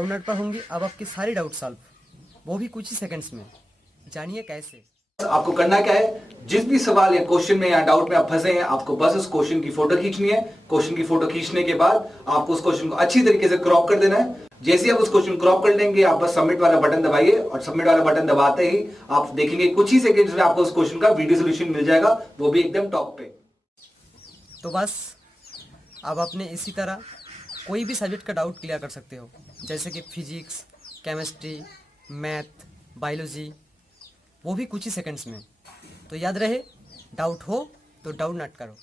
Doubt note पर होंगी अब आपकी सारी डाउट सॉल्व, वो भी कुछ ही सेकंड्स में। जानिए कैसे। आपको करना क्या है, जिस भी सवाल या क्वेश्चन में या डाउट में आप फंसे हैं, आपको बस उस क्वेश्चन की फोटो खींचनी है। क्वेश्चन की फोटो खींचने के बाद आपको उस क्वेश्चन को अच्छी तरीके से क्रॉप कर देना है। जैसे ही आप उस क्वेश्चन क्रॉप कर लेंगे, आप बस सबमिट वाला बटन दबाइए और सबमिट वाला बटन दबाते ही आप देखेंगे कुछ ही सेकंड्स में आपको उस क्वेश्चन का वीडियो सोल्यूशन मिल जाएगा, वो भी एकदम टॉप पे। तो बस अब आपने इसी तरह कोई भी सब्जेक्ट का डाउट क्लियर कर सकते हो, जैसे कि फिजिक्स, केमिस्ट्री, मैथ, बायोलॉजी, वो भी कुछ ही सेकंड्स में। तो याद रहे, डाउट हो तो डाउट नॉट करो।